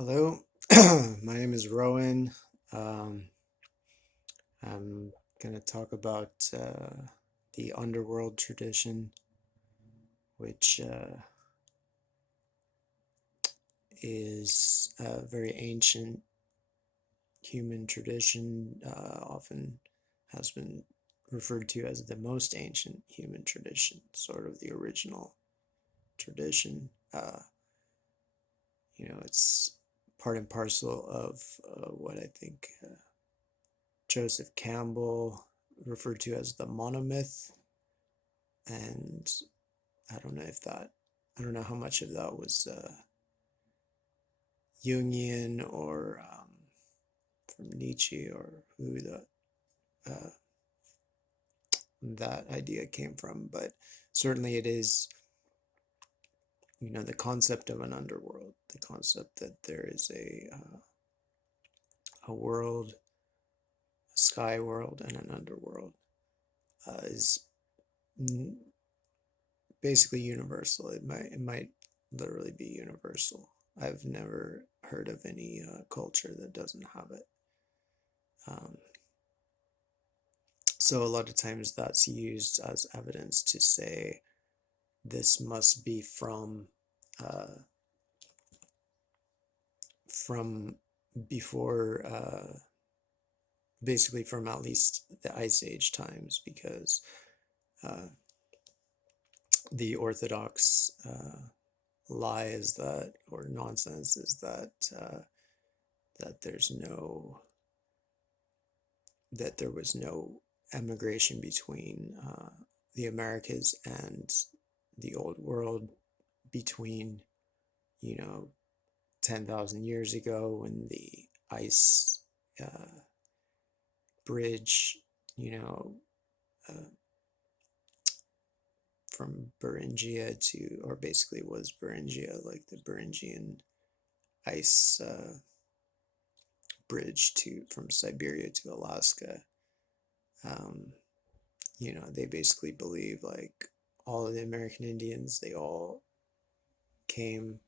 Hello, my name is Rowan. Um, I'm going to talk about the Underworld tradition, which is a very ancient human tradition, often has been referred to as the most ancient human tradition, sort of the original tradition. It's part and parcel of what I think Joseph Campbell referred to as the monomyth, and I don't know how much of that was Jungian or from Nietzsche, or who uh, that idea came from, but certainly it is, the concept of an underworld, the concept that there is a world, a sky world, and an underworld is basically universal. It might literally be universal. I've never heard of any culture that doesn't have it. Um, so a lot of times that's used as evidence to say this must be from before, basically from at least the Ice Age times, because uh, the Orthodox lie is that, or nonsense is that there was no emigration between the Americas and the Old World between, you know, 10,000 years ago, when the ice bridge, you know, uh, from Beringia to, or basically was Beringia, like the Beringian ice bridge to from Siberia to Alaska. Um, they basically believe like all of the American Indians, they all came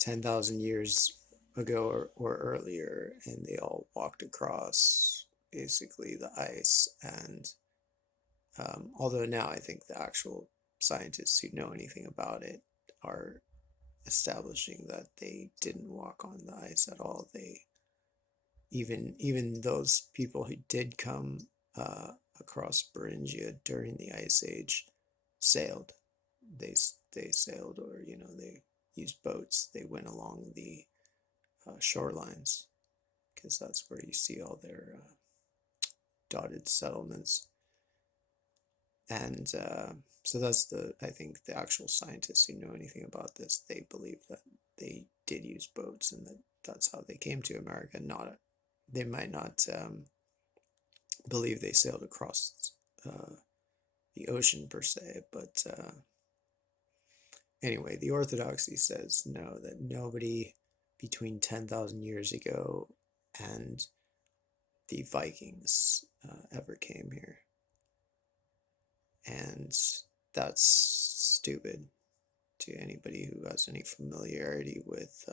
10,000 years ago, or earlier, and they all walked across basically the ice. And although now I think the actual scientists who know anything about it are establishing that they didn't walk on the ice at all. They even those people who did come across Beringia during the Ice Age sailed. They sailed, or they used boats. They went along the shorelines, because that's where you see all their dotted settlements. And so that's I think the actual scientists who know anything about this, they believe that they did use boats, and that's how they came to America. Not They might not believe they sailed across the ocean per se, but anyway, the orthodoxy says no, that nobody between 10,000 years ago and the Vikings ever came here. And that's stupid to anybody who has any familiarity with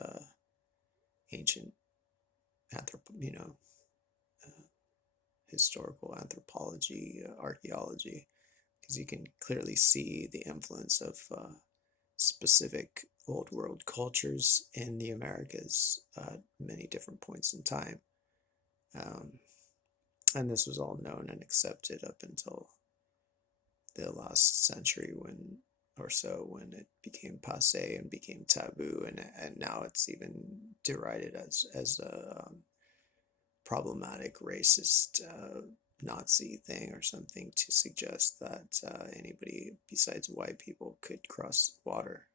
ancient historical anthropology, archaeology, because you can clearly see the influence of specific old world cultures in the Americas at many different points in time. Um, and this was all known and accepted up until the last century, when it became passe and became taboo, and now it's even derided as a problematic racist Nazi thing or something, to suggest that anybody besides white people could cross water.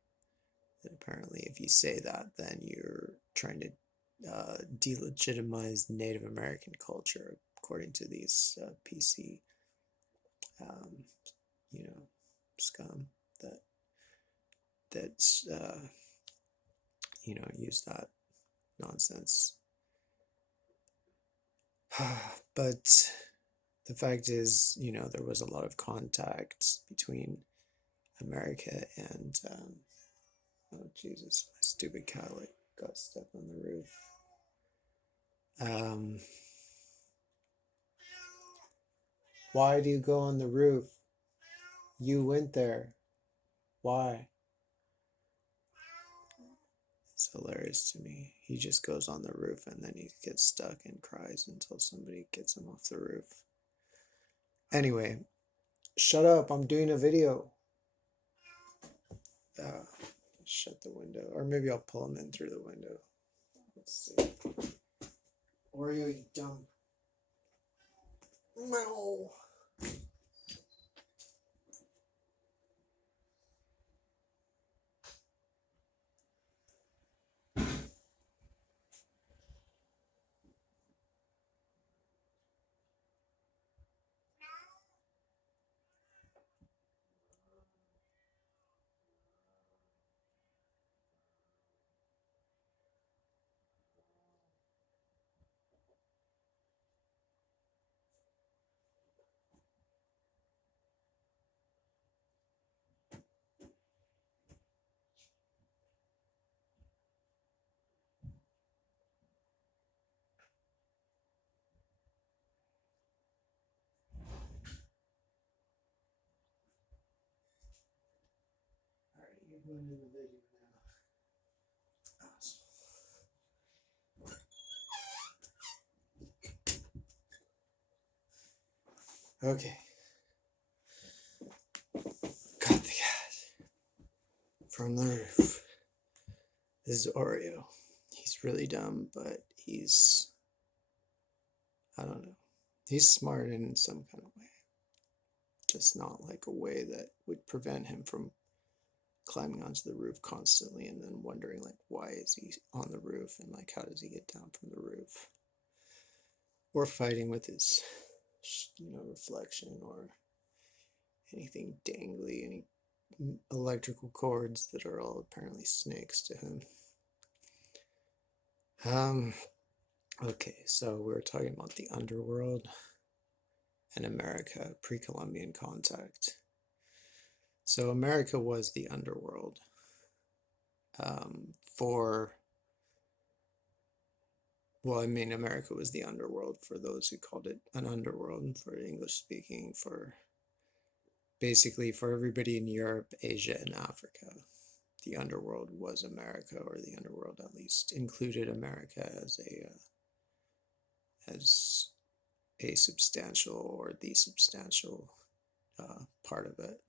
That apparently, if you say that, then you're trying to delegitimize Native American culture, according to these PC, um, scum that's use that nonsense. But the fact is, there was a lot of contact between America and oh Jesus, my stupid cat, like got stuck on the roof. Um, why do you go on the roof? You went there. Why? It's hilarious to me. He just goes on the roof and then he gets stuck and cries until somebody gets him off the roof. Anyway, shut up. I'm doing a video. Shut the window. Or maybe I'll pull him in through the window. Let's see. Oreo, you dumb. No. Alright, you're going in the video now. Okay. Got the cat from the roof. This is Oreo. He's really dumb, but he's, I don't know. He's smart in some kind of way. Just not like a way that would prevent him from climbing onto the roof constantly and then wondering like why is he on the roof and like how does he get down from the roof, or fighting with his reflection or anything dangly, any electrical cords that are all apparently snakes to him. Okay, so we're talking about the underworld and America, pre-Columbian contact. So America was the underworld America was the underworld for those who called it an underworld, for English speaking, for basically for everybody in Europe, Asia, and Africa. The underworld was America, or the underworld at least included America as a substantial or the substantial part of it.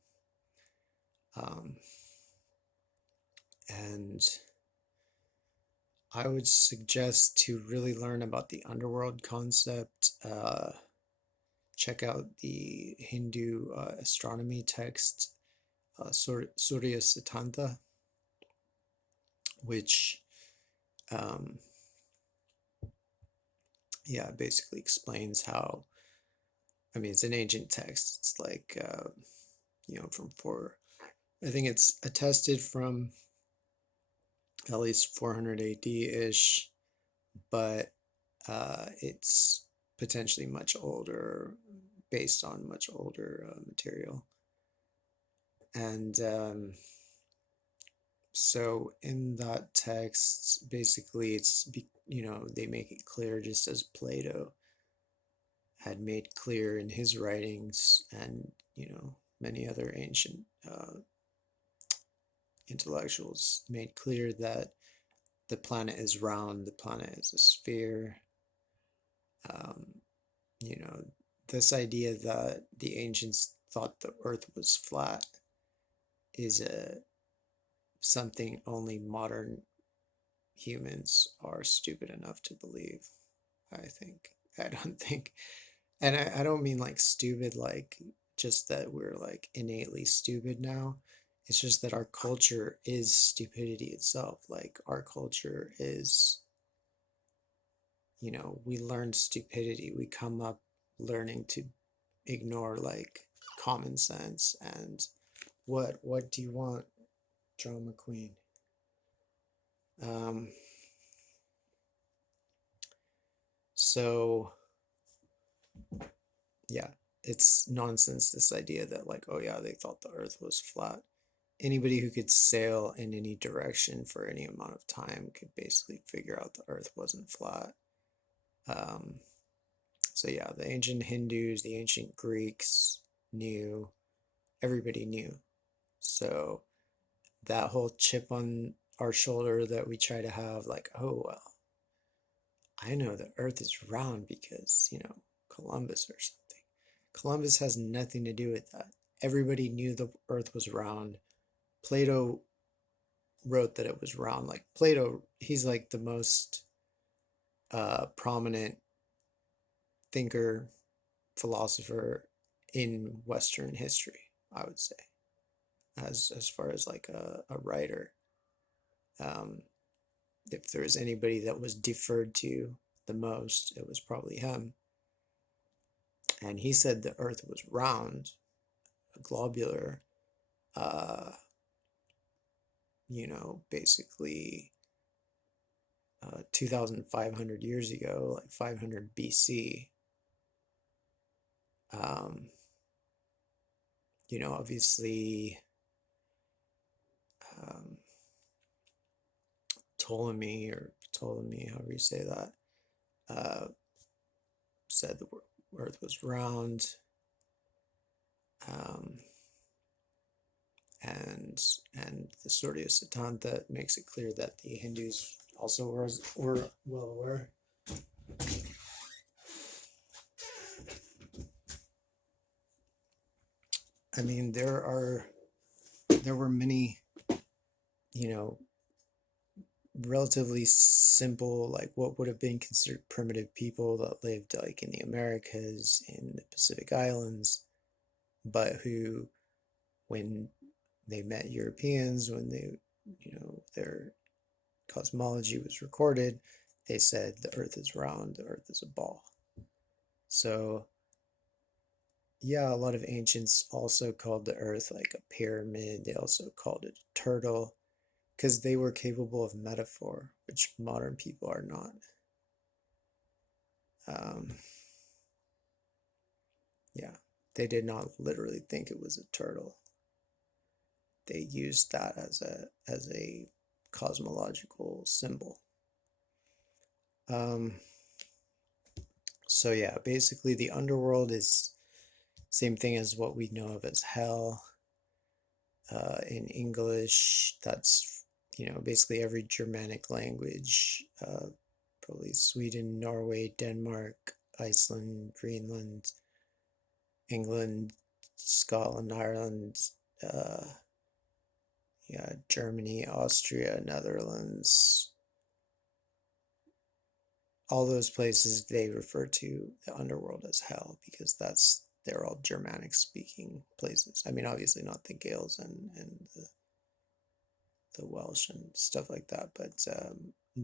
And I would suggest to really learn about the underworld concept. Check out the Hindu astronomy text, Surya Siddhanta, which, basically explains how, it's an ancient text. It's like, I think it's attested from at least 400 AD-ish, but it's potentially much older, based on much older material. And so in that text, basically it's, they make it clear, just as Plato had made clear in his writings, and, many other ancient intellectuals made clear that the planet is round, the planet is a sphere. This idea that the ancients thought the earth was flat is something only modern humans are stupid enough to believe, I think. I don't think, and I don't mean like stupid, like just that we're like innately stupid now. It's just that our culture is stupidity itself. Like our culture is, we learn stupidity. We come up learning to ignore like common sense. And what do you want, drama queen? So yeah, it's nonsense, this idea that like, oh yeah, they thought the earth was flat. anybody who could sail in any direction for any amount of time could basically figure out the earth wasn't flat. Um, so yeah, the ancient Hindus, the ancient Greeks knew, everybody knew. So that whole chip on our shoulder that we try to have, like, oh, well, I know the earth is round because, Columbus or something. Columbus has nothing to do with that. Everybody knew the earth was round. Plato wrote that it was round. Like Plato, he's like the most prominent thinker, philosopher in Western history, I would say, as far as like a writer. Um, if there was anybody that was deferred to the most, it was probably him. And he said the earth was round, globular, uh, basically 2,500 years ago, like 500 BC. Um, obviously, um, Ptolemy, however you say that, said the earth was round. Um, and the Surya Siddhanta makes it clear that the Hindus also were well aware. I mean, there were many, you know, relatively simple, like what would have been considered primitive people that lived like in the Americas, in the Pacific Islands, but who, when they met Europeans, when their cosmology was recorded, they said the earth is round, the earth is a ball. So yeah, a lot of ancients also called the earth like a pyramid. They also called it a turtle because they were capable of metaphor, which modern people are not. Um, yeah, they did not literally think it was a turtle. They used that as a cosmological symbol. Um, so yeah, basically the underworld is same thing as what we know of as hell. In English, that's basically every Germanic language, probably Sweden, Norway, Denmark, Iceland, Greenland, England, Scotland, Ireland, uh, yeah, Germany, Austria, Netherlands, all those places they refer to the underworld as hell because they're all Germanic speaking places. I mean, obviously not the Gaels and the Welsh and stuff like that,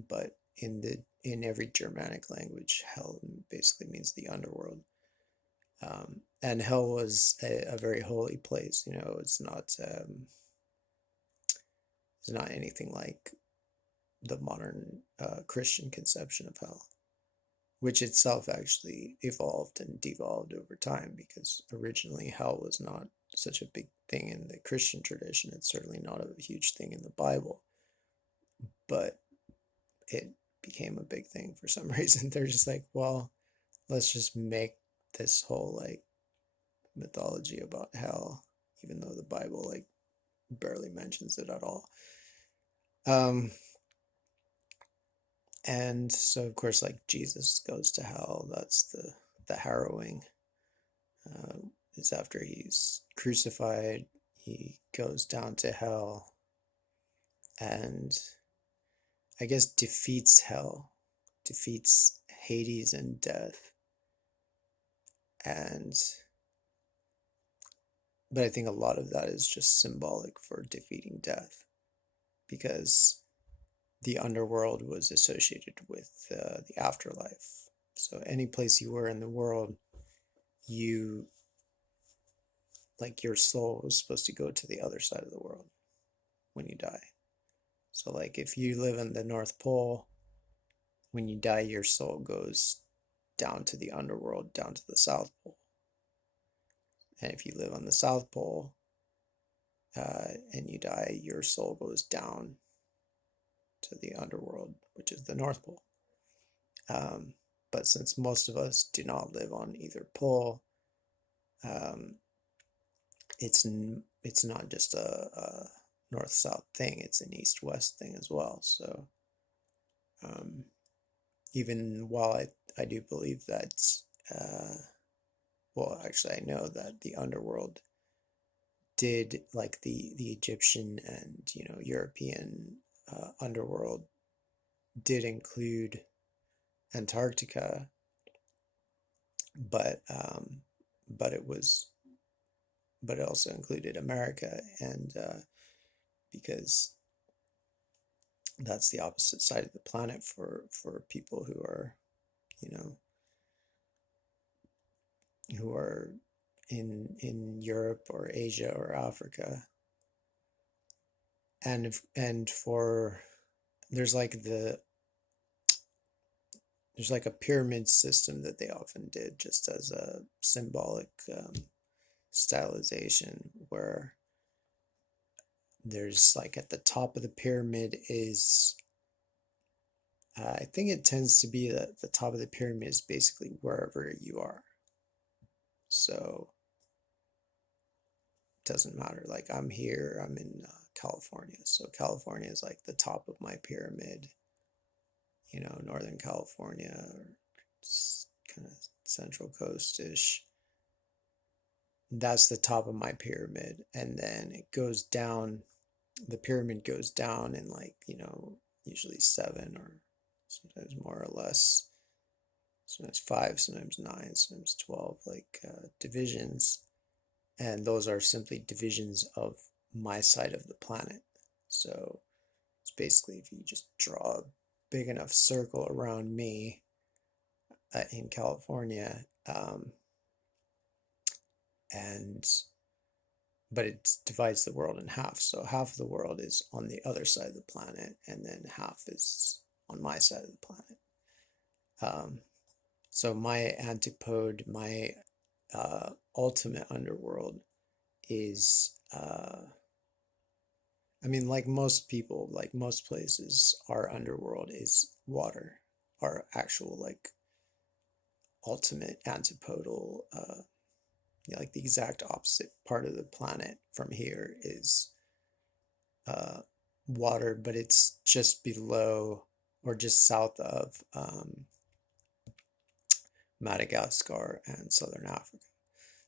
but in every Germanic language, hell basically means the underworld. And hell was a very holy place. It's not anything like the modern Christian conception of hell, which itself actually evolved and devolved over time because originally hell was not such a big thing in the Christian tradition. It's certainly not a huge thing in the Bible, but it became a big thing for some reason. They're just like, well, let's just make this whole like mythology about hell, even though the Bible like barely mentions it at all. Um, and so of course, like Jesus goes to hell. That's the harrowing. Is after he's crucified, he goes down to hell, and I guess defeats hell, defeats Hades and death, and but I think a lot of that is just symbolic for defeating death because the underworld was associated with the afterlife. So any place you were in the world, you like your soul was supposed to go to the other side of the world when you die. So like if you live in the North Pole, when you die, your soul goes down to the underworld, down to the South Pole. And if you live on the South Pole, and you die, your soul goes down to the underworld, which is the North Pole. Um, but since most of us do not live on either pole, um, it's not just a north-south thing; it's an east-west thing as well. So um, even while I do believe that, uh, well, actually, I know that the underworld did, like the Egyptian and European underworld did include Antarctica, but but it was but it also included America, and because that's the opposite side of the planet for people who are, you know, who are in Europe or Asia or Africa, and for there's like there's like a pyramid system that they often did just as a symbolic stylization, where there's like at the top of the pyramid is I think it tends to be that the top of the pyramid is basically wherever you are. So it doesn't matter. Like I'm here, I'm in California. So California is like the top of my pyramid, Northern California, or kind of Central Coast-ish. That's the top of my pyramid. And then it goes down, the pyramid goes down in like, usually 7 or sometimes more or less, sometimes 5, sometimes 9, sometimes 12, like divisions. And those are simply divisions of my side of the planet. So it's basically if you just draw a big enough circle around me in California, and but it divides the world in half. So half of the world is on the other side of the planet, and then half is on my side of the planet. So my antipode, my ultimate underworld is, I mean, like most people, like most places, our underworld is water. Our actual, like, ultimate antipodal, like the exact opposite part of the planet from here is water, but it's just below or just south of Madagascar and Southern Africa.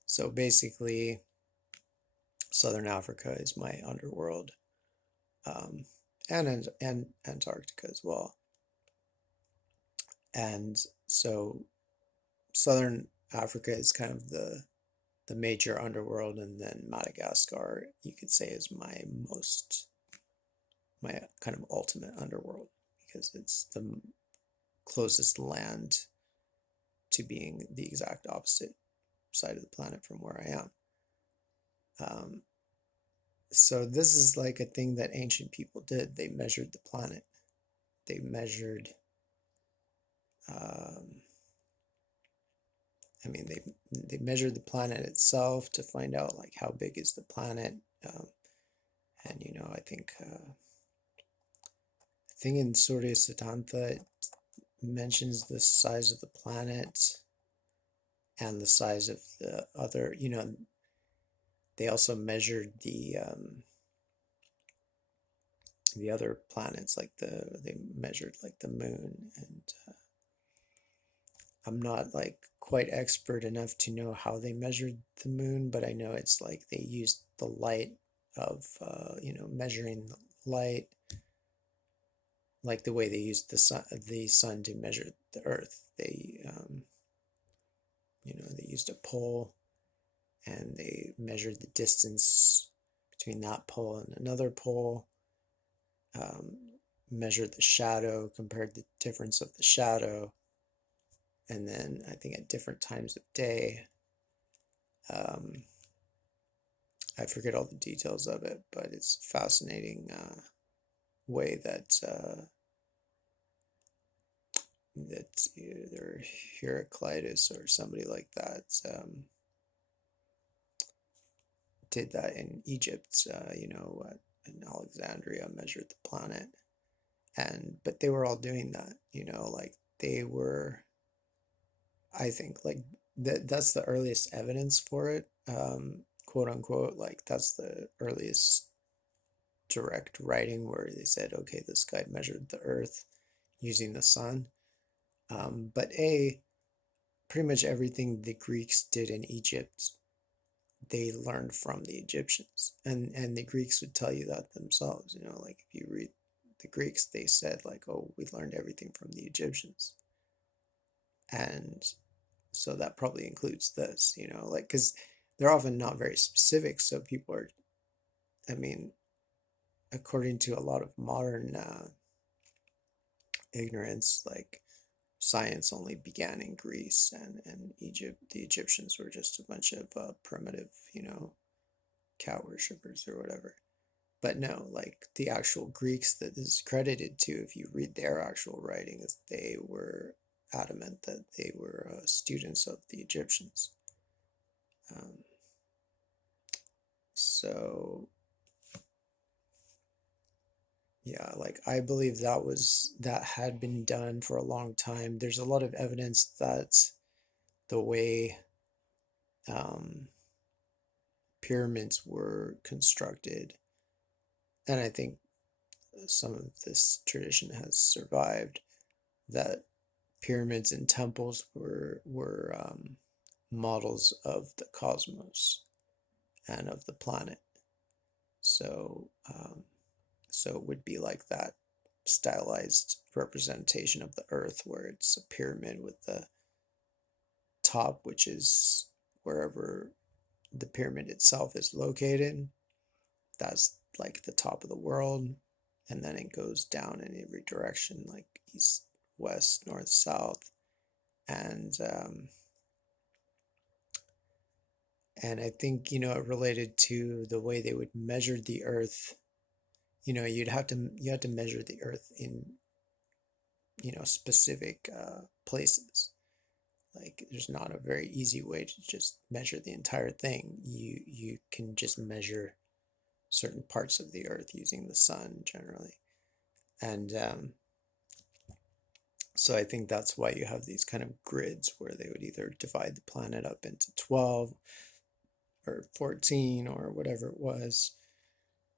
So basically, Southern Africa is my underworld, and Antarctica as well. And so Southern Africa is kind of the major underworld, and then Madagascar, you could say, is my kind of ultimate underworld because it's the closest land to being the exact opposite side of the planet from where I am. So this is like a thing that ancient people did. They measured the planet. They measured, I mean, they measured the planet itself to find out like how big is the planet. And I think in Surya Siddhanta it mentions the size of the planet and the size of the other. They also measured the other planets, like they measured like the moon, and I'm not like quite expert enough to know how they measured the moon, but I know it's like they used the light of measuring the light, like the way they used the sun to measure the earth. They used a pole, and they measured the distance between that pole and another pole, measured the shadow, compared the difference of the shadow, and then I think at different times of day, I forget all the details of it, but it's a fascinating way that either Heraclitus or somebody like that did that in Egypt, in Alexandria, measured the planet. But they were all doing that, like they were, I think, like that's the earliest evidence for it, quote unquote, like that's the earliest direct writing where they said, okay, this guy measured the earth using the sun. But pretty much everything the Greeks did in Egypt, they learned from the Egyptians, and the Greeks would tell you that themselves. Like if you read the Greeks, they said like, oh, we learned everything from the Egyptians, and so that probably includes this. Like because they're often not very specific, so people are, I mean, according to a lot of modern ignorance, like science only began in Greece and Egypt. The Egyptians were just a bunch of primitive, cow worshippers or whatever. But no, like the actual Greeks that this is credited to, if you read their actual writings, they were adamant that they were students of the Egyptians. Um, so yeah, like I believe that had been done for a long time. There's a lot of evidence that the way um, pyramids were constructed, and I think some of this tradition has survived, that pyramids and temples were models of the cosmos and of the planet. So so it would be like that stylized representation of the earth where it's a pyramid with the top, which is wherever the pyramid itself is located. That's like the top of the world. And then it goes down in every direction, like east, west, north, south. And and I think, it related to the way they would measure the earth. You had to measure the earth in, specific places. Like there's not a very easy way to just measure the entire thing. You can just measure certain parts of the earth using the sun generally. And so I think that's why you have these kind of grids where they would either divide the planet up into 12 or 14 or whatever it was,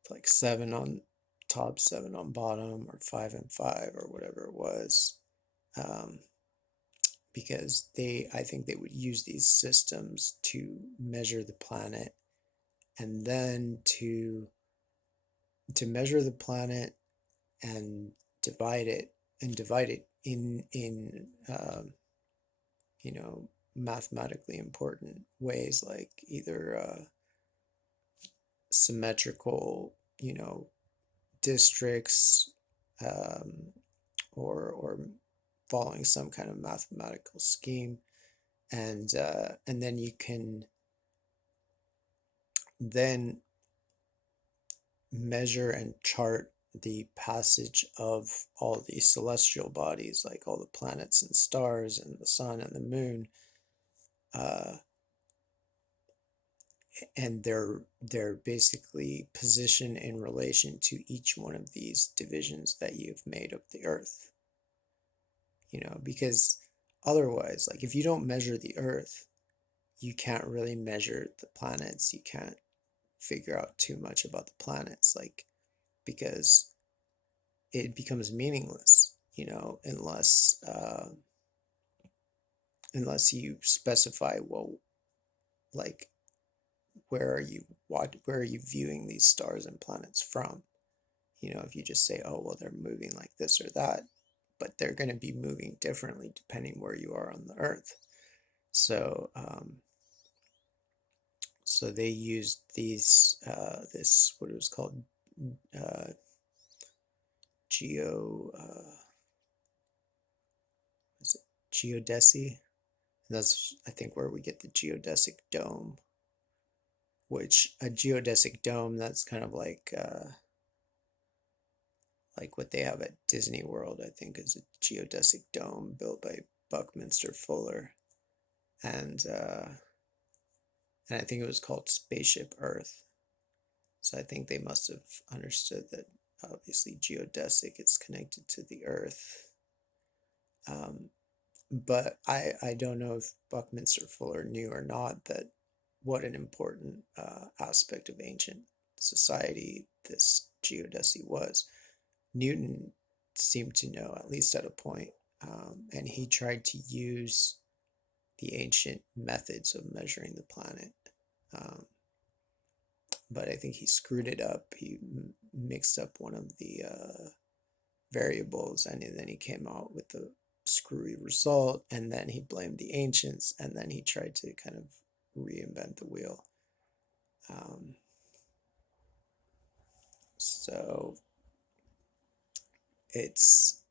like 7 on top, 7 on bottom, or 5 and 5 or whatever it was. Um, because I think they would use these systems to measure the planet, and then to measure the planet and divide it in you know mathematically important ways, like either symmetrical districts, um, or following some kind of mathematical scheme, and then you can then measure and chart the passage of all these celestial bodies, like all the planets and stars and the sun and the moon, uh, and they're basically positioned in relation to each one of these divisions that you've made of the earth. Because otherwise, like if you don't measure the earth, you can't really measure the planets. You can't figure out too much about the planets, like because it becomes meaningless, unless you specify, well, like where are you viewing these stars and planets from? If you just say, oh well, they're moving like this or that, but they're going to be moving differently depending where you are on the earth. So so they used this, what it was called, uh, geo is it geodesy? That's, I think, where we get the geodesic dome, which a geodesic dome, that's kind of like what they have at Disney World, I think, is a geodesic dome built by Buckminster Fuller, and I think it was called Spaceship Earth. So I think they must have understood that obviously geodesic is connected to the earth. Um, but I don't know if Buckminster Fuller knew or not that what an important aspect of ancient society this geodesy was. Newton seemed to know, at least at a point, and he tried to use the ancient methods of measuring the planet. Um, but I think he screwed it up. He mixed up one of the variables, and then he came out with the screwy result, and then he blamed the ancients, and then he tried to kind of reinvent the wheel. So it's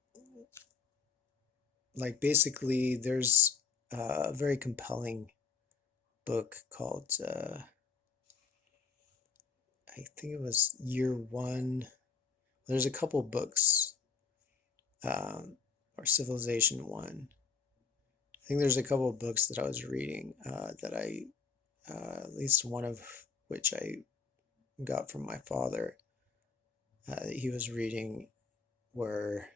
like basically there's a very compelling book called I think it was Year One. There's a couple books, or Civilization One. I think there's a couple of books that I was reading that at least one of which I got from my father, that he was reading, where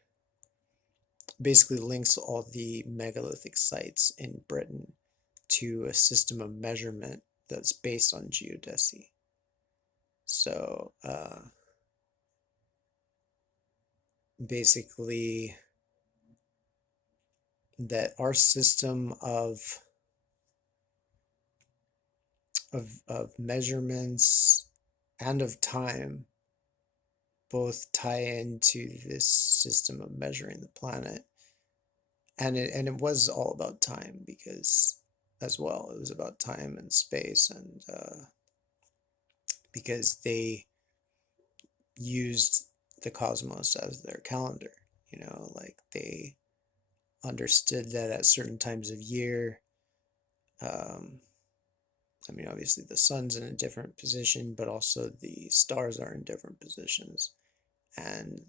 basically links all the megalithic sites in Britain to a system of measurement that's based on geodesy. So basically, that our system of measurements and of time both tie into this system of measuring the planet. And it was all about time, because as well it was about time and space, and because they used the cosmos as their calendar, like they understood that at certain times of year, um, I mean, obviously the sun's in a different position, but also the stars are in different positions. And,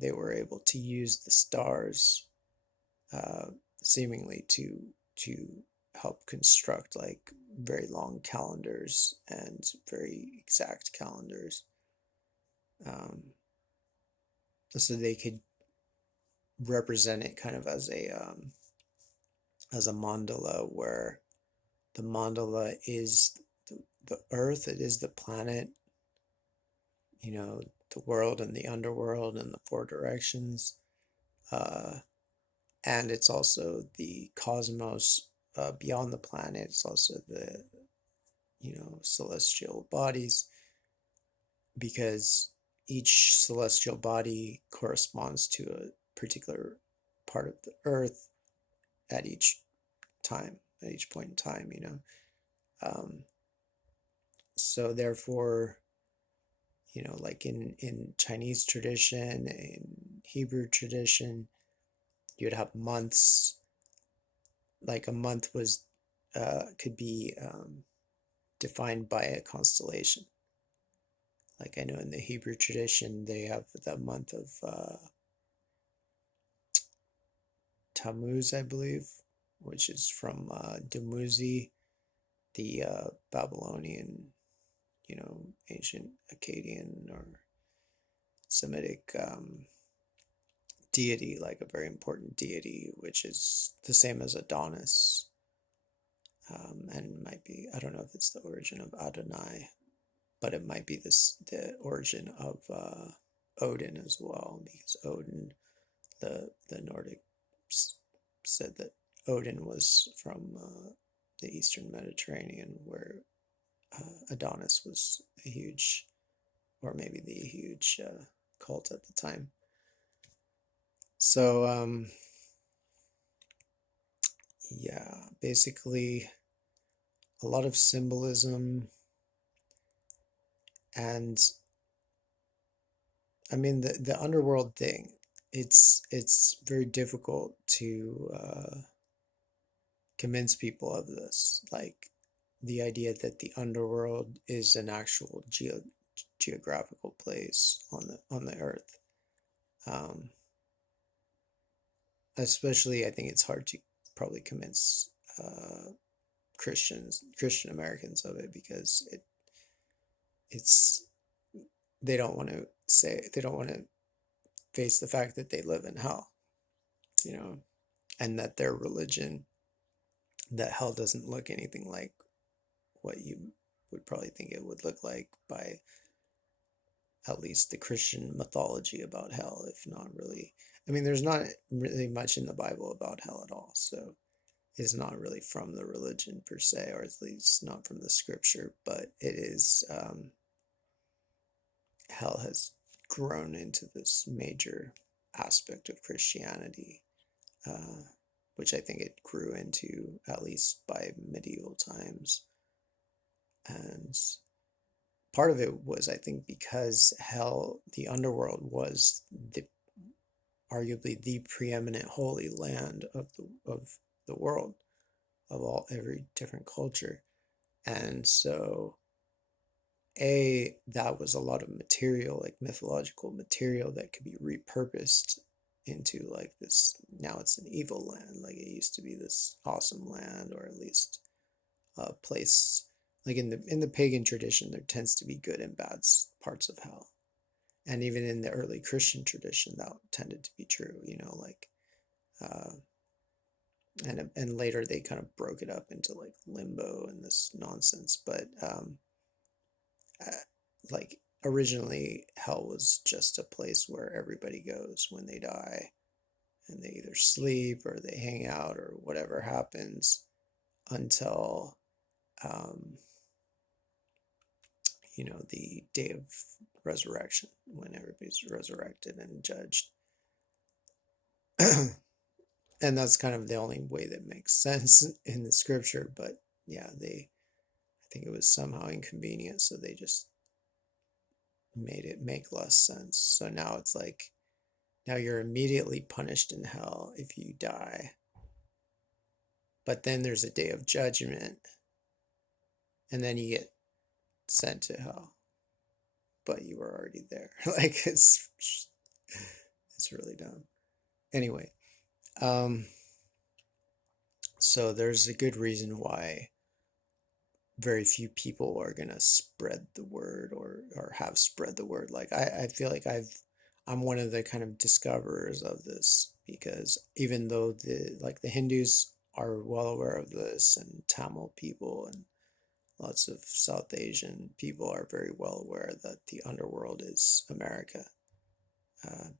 they were able to use the stars uh, seemingly to help construct like very long calendars and very exact calendars. So they could represent it kind of as a mandala, where the mandala is the earth, it is the planet, the world and the underworld and the four directions. Uh, and it's also the cosmos beyond the planet. It's also the, celestial bodies, because each celestial body corresponds to a particular part of the earth at each time, at each point in time, Um, so therefore, like in Chinese tradition, in Hebrew tradition, you'd have months. Like a month was could be defined by a constellation. Like I know in the Hebrew tradition, they have the month of Tammuz, I believe, which is from Dumuzi, the Babylonian, ancient Akkadian or Semitic deity, like a very important deity, which is the same as Adonis. And might be, I don't know if it's the origin of Adonai, but it might be the origin of Odin as well, because Odin, the Nordic said that Odin was from the Eastern Mediterranean, where Adonis was a huge, or maybe the huge cult at the time. So yeah, basically a lot of symbolism, and I mean the underworld thing. It's very difficult to convince people of this, like the idea that the underworld is an actual geographical place on the earth. Um, Especially, I think it's hard to probably convince Christian Americans of it, because it's they don't want to say, they don't want to face the fact that they live in hell, you know, and that their religion, that hell doesn't look anything like what you would probably think it would look like by at least the Christian mythology about hell, if not really. I mean, there's not really much in the Bible about hell at all, so it's not really from the religion per se, or at least not from the scripture, but it is, hell has grown into this major aspect of Christianity, uh, which I think it grew into at least by medieval times. And part of it was, I think, because hell, the underworld, was the arguably the preeminent holy land of the world, of all every different culture. And so that was a lot of material, like mythological material, that could be repurposed into like this. Now it's an evil land. Like it used to be this awesome land, or at least a place. Like in the pagan tradition, there tends to be good and bad parts of hell, and even in the early Christian tradition, that tended to be true. Like, uh, and later they kind of broke it up into like limbo and this nonsense. But uh, like originally, hell was just a place where everybody goes when they die, and they either sleep or they hang out or whatever happens until um, the day of resurrection, when everybody's resurrected and judged. And that's kind of the only way that makes sense in the scripture. But yeah, I think it was somehow inconvenient, so they just made it make less sense. So now it's like, now you're immediately punished in hell if you die, but then there's a day of judgment, and then you get sent to hell, but you were already there. Like it's really dumb. Anyway, so there's a good reason why very few people are gonna spread the word, or have spread the word. Like I feel like I'm one of the kind of discoverers of this, because even though the Hindus are well aware of this, and Tamil people and lots of South Asian people are very well aware that the underworld is America,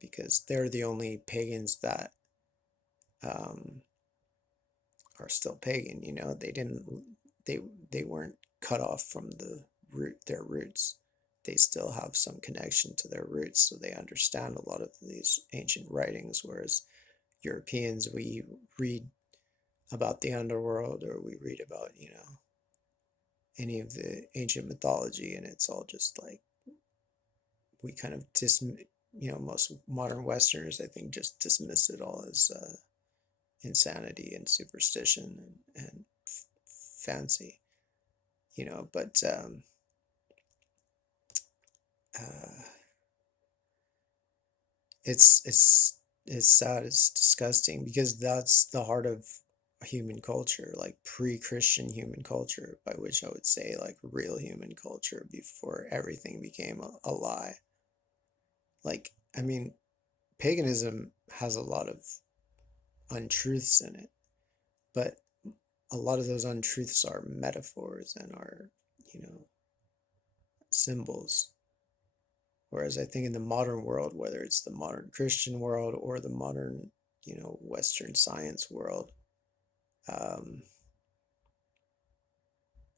because they're the only pagans that um, are still pagan. They didn't they they weren't cut off from their roots. They still have some connection to their roots, so they understand a lot of these ancient writings. Whereas Europeans, we read about the underworld, or we read about any of the ancient mythology, and it's all just like, we kind of most modern Westerners, I think, just dismiss it all as insanity and superstition, and fancy, but uh, it's sad, it's disgusting, because that's the heart of human culture, like pre-Christian human culture, by which I would say like real human culture before everything became a lie. Like, I mean, paganism has a lot of untruths in it, but a lot of those untruths are metaphors and are, symbols. Whereas I think in the modern world, whether it's the modern Christian world or the modern, Western science world, um,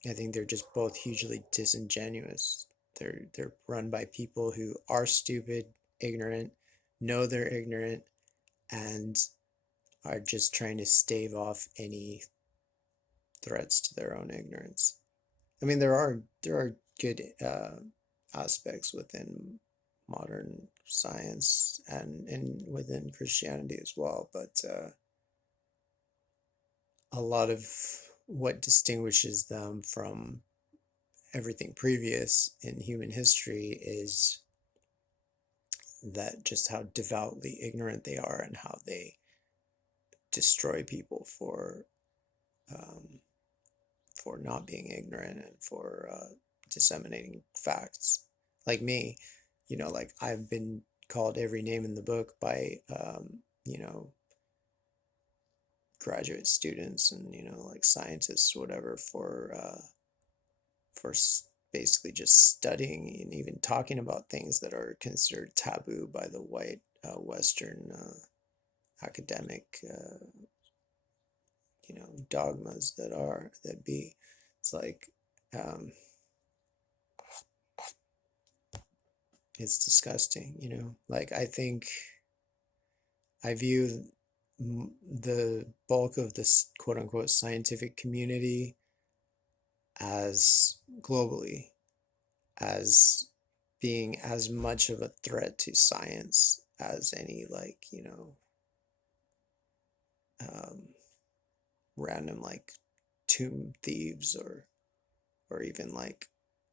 I think they're just both hugely disingenuous. They're run by people who are stupid, ignorant, know they're ignorant, and are just trying to stave off any threats to their own ignorance. I mean, there are good aspects within modern science, and within Christianity as well, but a lot of what distinguishes them from everything previous in human history is that just how devoutly ignorant they are, and how they destroy people um, for not being ignorant, and for disseminating facts. Like me, you know, like I've been called every name in the book by, you know, graduate students and, you know, like scientists, whatever, for basically just studying and even talking about things that are considered taboo by the white Western academic, you know, dogmas that be. It's like, um, it's disgusting, you know. Like I view the bulk of this quote unquote scientific community as globally as being as much of a threat to science as any, like, you know, um, random like tomb thieves or even like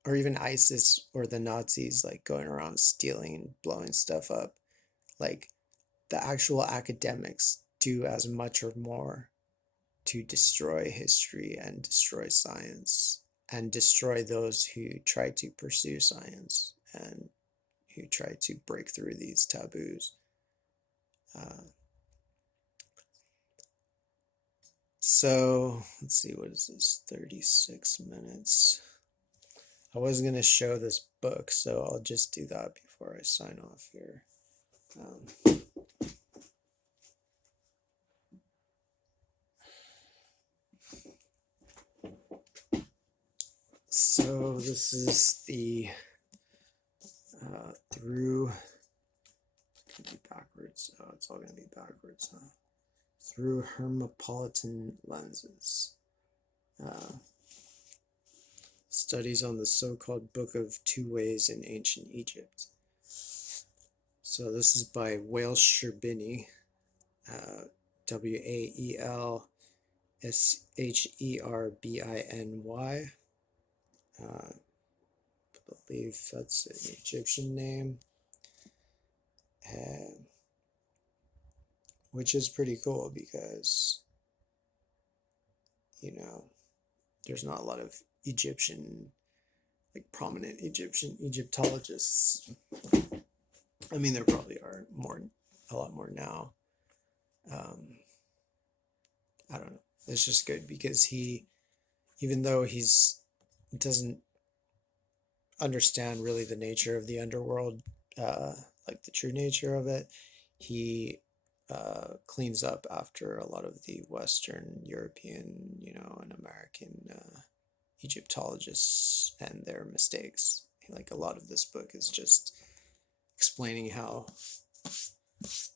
or even ISIS or the Nazis like going around stealing and blowing stuff up. Like the actual academics do as much or more to destroy history and destroy science and destroy those who try to pursue science and who try to break through these taboos. Uh, so let's see, what is this? 36 minutes. I was going to show this book, so I'll just do that before I sign off here. So this is the through be backwards. Oh, it's all going to be backwards, huh? Through Hermopolitan lenses. Studies on the so-called Book of Two Ways in Ancient Egypt. So this is by Wael Sherbini, Welsherbiny. I believe that's an Egyptian name, which is pretty cool because, you know, there's not a lot of Egyptian, like prominent Egyptologists. I mean, there probably are a lot more now. I don't know. It's just good because even though doesn't understand really the nature of the underworld, like the true nature of it, he cleans up after a lot of the Western European, you know, and American Egyptologists and their mistakes. Like a lot of this book is just explaining how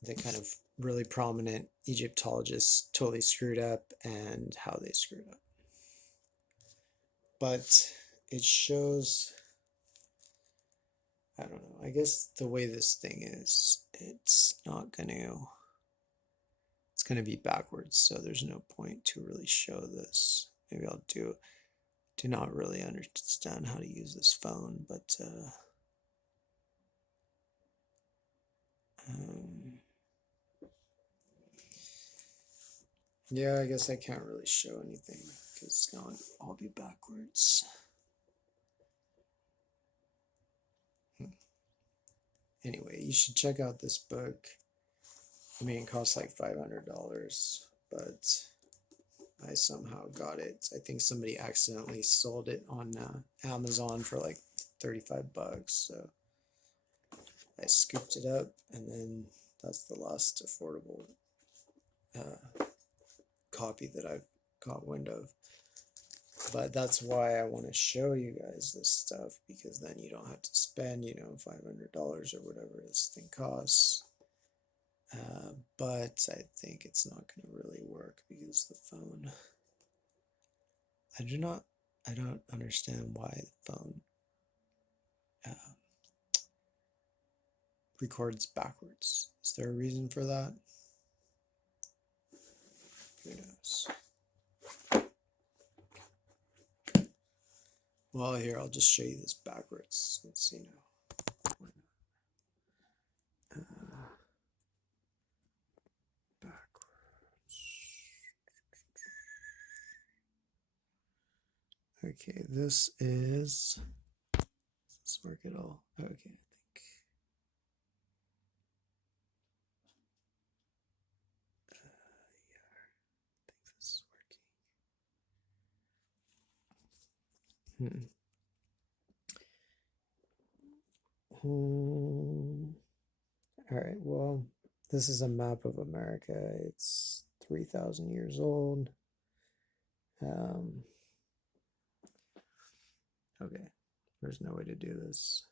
the kind of really prominent Egyptologists totally screwed up and how they screwed up. But it shows, I don't know, I guess the way this thing is, it's going to be backwards, so there's no point to really show this. Maybe I'll do not really understand how to use this phone, but yeah, I guess I can't really show anything because it's going to all be backwards. Anyway, you should check out this book. I mean, it costs like $500, but I somehow got it. I think somebody accidentally sold it on Amazon for like 35 bucks. So I scooped it up, and then that's the last affordable copy that I've got wind of. But that's why I want to show you guys this stuff, because then you don't have to spend, you know, $500 or whatever this thing costs. But I think it's not going to really work because the phone, I don't understand why the phone records backwards. Is there a reason for that? Who knows? Well, here, I'll just show you this backwards. Let's see now. Backwards. Okay, this is, let's work it all. Okay, I think. Hmm. Hmm. All right, well, this is a map of America. It's 3,000 years old. Um, okay, there's no way to do this.